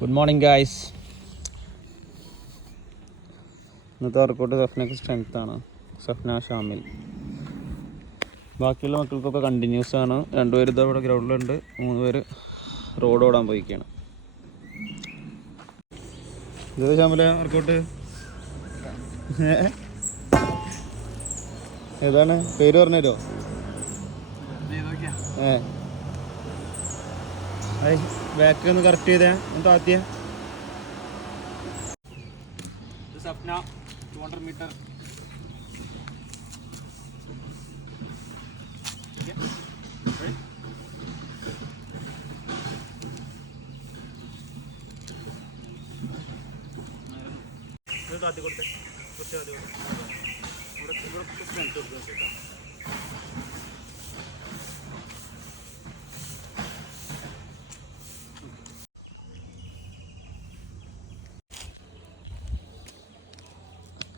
Good morning guys ഇന്നത്തെ workout സഫ്നക്ക് strength ആണ്. സഫ്ന ഷാമിൽ. ബാക്കിയുള്ള മക്കൾക്കൊക്കെ കണ്ടിന്യൂസ് ആണ്. രണ്ടുപേരും ഇതാ ഇവിടെ ഗ്രൗണ്ടിലുണ്ട് മൂന്ന് പേര് റോഡ് ഓടാൻ പോയിക്കാണ്. ഇതേ ഷാമിലെ വർക്കൗട്ട് ഏതാണ്? പേര് പറഞ്ഞുതരോ ഏ. ബാക്ക് ഒന്ന് കറക്റ്റ് ചെയ്തേ. ഒന്ന് താത്തിയ സപ്ന ടു ഹൺഡ്രഡ് മീറ്റർ താത്തി കൊടുത്തേ കുറച്ച് താത്തി കൊടുത്തേ ഇവിടെ ഇവിടെ സ്ട്രെങ്ത് കൊടുത്തു കേട്ടോ.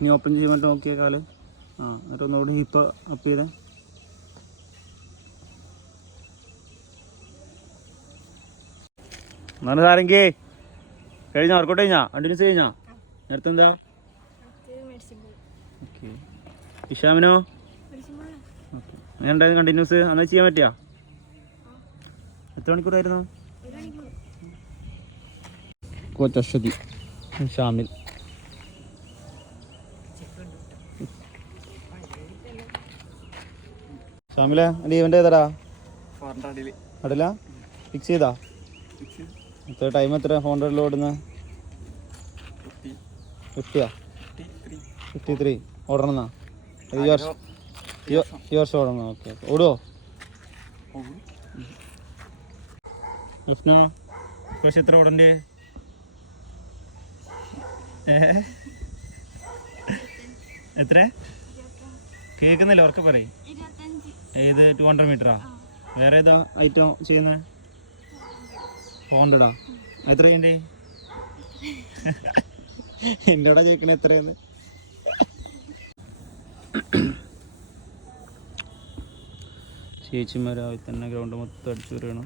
ഇനി ഓപ്പൺ ചെയ്യാൻ വേണ്ടി നോക്കിയ കാൽ. ആ എന്നിട്ട് ഒന്നുകൂടി ഹിപ്പ് അപ്പ് ചെയ്ത. എന്നാണ് കഴിഞ്ഞ കഴിഞ്ഞാ? വർക്കൗട്ട് കഴിഞ്ഞാ? കണ്ടിന്യൂസ് കഴിഞ്ഞാ? നേരത്തെ എന്താ? ഓക്കെ ഇഷാമിനോ? ഉണ്ടായിരുന്നു കണ്ടിന്യൂസ് അങ്ങനെ ചെയ്യാൻ പറ്റിയാ? എത്ര മണിക്കൂറായിരുന്നു? കോച്ച് അശ്വതി ഷാമിൽ ഷാമിലെ എന്റെ ഇവന്റെ ഏതാടാ? അടില്ല ഫിക്സ് ചെയ്താ? എത്ര ടൈം എത്ര ഫോൺ ഓടുന്നത് ഫിഫ്റ്റിയാ ഫിഫ്റ്റി ത്രീ ഓടണമെന്നാ ഈ വർഷം ഈ വർഷം. ഓടണം ഓക്കെ ഓക്കെ ഓടുവോ? വിഷ്ണു പക്ഷെ എത്ര ഓടണ്ടേ? എത്ര കേൾക്കുന്നില്ല ഉറക്കെ പറയും. ഏത് ടു ഹൺഡ്രഡ് മീറ്ററാ വേറെ ഏതാ? ഐറ്റം ചെയ്യുന്നത് ഹോണ്ടഡാ എത്ര ചെയ്യണ്ടേ എന്നോടാ ചോദിക്കണേ എത്രയെന്ന്? ചേച്ചിമാരായി തന്നെ ഗ്രൗണ്ട് മൊത്തം അടിച്ചു വരികയാണ്.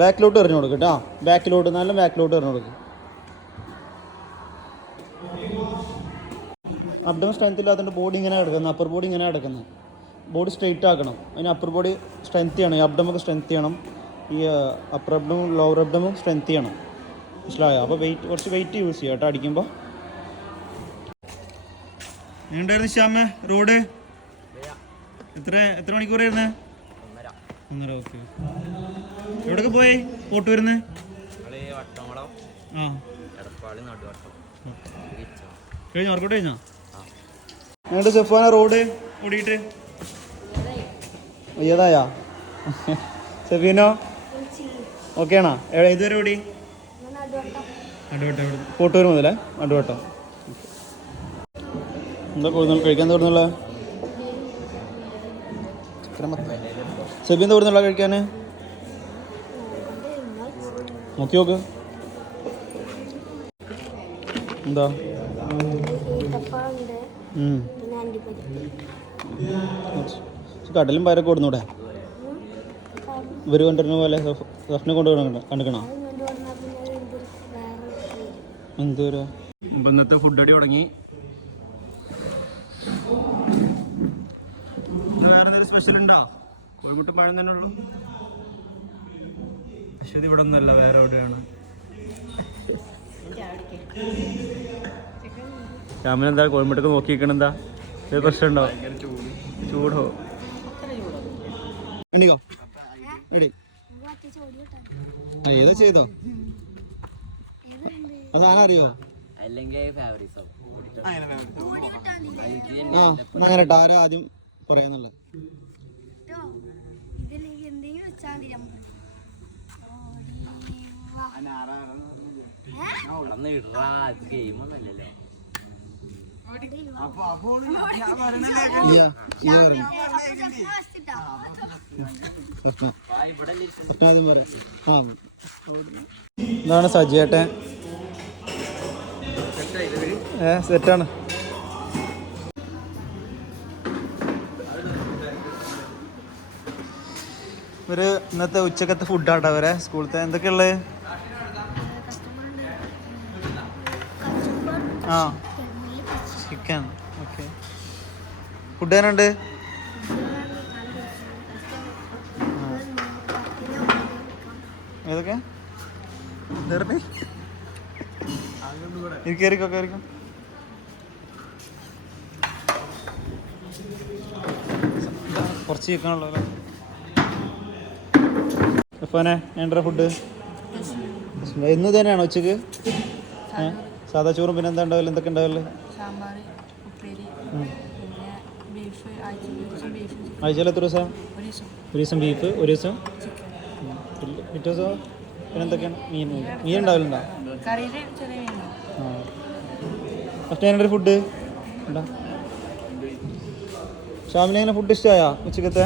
ബാക്കിലോട്ട് എറിഞ്ഞു കൊടുക്കും കേട്ടോ. ബാക്കിലോട്ട് നല്ല ബാക്കിലോട്ട് എറിഞ്ഞു കൊടുക്കും. അബ്ഡം സ്ട്രെങ്ത് ഇല്ലാത്തതുകൊണ്ട് ബോഡി ഇങ്ങനെ കിടക്കുന്നത് അപ്പർ ബോഡി ഇങ്ങനെ കിടക്കുന്നത് ബോഡി സ്ട്രെയിറ്റ് ആക്കണം. അതിന് അപ്പർ ബോഡി സ്ട്രെങ്ത് ചെയ്യണം. ഈ അബ്ഡമൊക്കെ സ്ട്രെങ്ത് ചെയ്യണം. ഈ അപ്പർ അബ്ഡമും ലോവർ അബ്ഡമും സ്ട്രെങ്ത് ചെയ്യണം. മനസ്സിലായോ? അപ്പോൾ വെയിറ്റ് കുറച്ച് വെയിറ്റ് യൂസ് ചെയ്യാം കേട്ടോ അടിക്കുമ്പോൾ എങ്ങനെയായിരുന്നു ശ്യാമ? റോഡ് എത്ര എത്ര മണിക്കൂറായിരുന്നു ഒന്നര ഓക്കെ എവിടെയൊക്കെ പോയി? വട്ടംകുളം ആ. എടപ്പാളി നടുവട്ടം കഴിഞ്ഞോ? വർക്കൗട്ട് കഴിഞ്ഞാ? ഞങ്ങളുടെ റോഡ്? ഓടിയിട്ട്. ഏതായാ? സെഫീനോ? ഓക്കെ ആണോ? എവിടെ? ഇതുവരെ ഓടി. നടുവട്ടം കോട്ടൂർ മുതലേ? നടുവട്ടം എന്താ കൊടുക്കുന്നുള്ളു കഴിക്കാൻ തോന്നുന്നുള്ള സെബി എന്താ കൊടുന്നുള്ള കഴിക്കാൻ നോക്കി നോക്ക്. എന്താ? കടലും പയറൊക്കെ കൊടുന്നൂടെ ഇവർ കൊണ്ടുവരുന്ന പോലെ സ്വപ്നം കൊണ്ടുവരണം കണ്ടുക്കണോ? എന്തോരോ. ഇന്നത്തെ ഫുഡ് അടി തുടങ്ങി. വേറെ എന്തെങ്കിലും സ്പെഷ്യൽ ഉണ്ടോ? കോഴിമുട്ടും പഴം തന്നെ ഉള്ളൂ. പക്ഷേ ഇത് ഇവിടെ ഒന്നല്ല വേറെ എവിടെയാണ്? രാമൻ എന്താ കോഴിമുട്ടൊക്കെ നോക്കിയിരിക്കണം എന്താ ഇത് പ്രശ്നമുണ്ടോ? ചൂടോ? എണിക്കോ. എടി. ഏതാ ചെയ്തോ? അത് ആരാ അറിയോ ആ അങ്ങനെ ആരാ ആദ്യം പറയാന്നുള്ളത്? കേട്ടോ എന്താണ് സജി ഏട്ടൻ ഏ സെറ്റാണ്. ഒരു ഇന്നത്തെ ഉച്ചക്കത്തെ ഫുഡാട്ടോ അവരെ സ്കൂളത്തെ. എന്തൊക്കെയുള്ളത് ആ. ചിക്കൻ ഓക്കെ ഫുഡ് എങ്ങനെയുണ്ട് ഏതൊക്കെ? കയറിക്കോ കയറിക്കോ കുറച്ച് ചിക്കനുള്ളൂ അല്ലേ? ഇഫാനെ എന്റെ ഫുഡ് ഇന്ന് തന്നെയാണോ ഉച്ചയ്ക്ക്? സാധാ ചോറും പിന്നെ എന്താ ഉണ്ടാവില്ല എന്തൊക്കെ ഉണ്ടാവില്ല സാമ്പാർ ഉപ്പേരി. പിന്നെ ബീഫ് ആഴ്ചയിൽ എത്ര ദിവസം ഒരു ദിവസം? ബീഫ് ഒരു ദിവസം? പിറ്റേ- ദിവസം പിന്നെ എന്തൊക്കെയാണ് മീൻ. മീൻ ആ. ഫസ്റ്റ് ഞാനൊരു ഫുഡ്? ഉണ്ടാ ഷാമിനെ ഫുഡ് ഇഷ്ടമായോ ഉച്ചക്കത്തെ?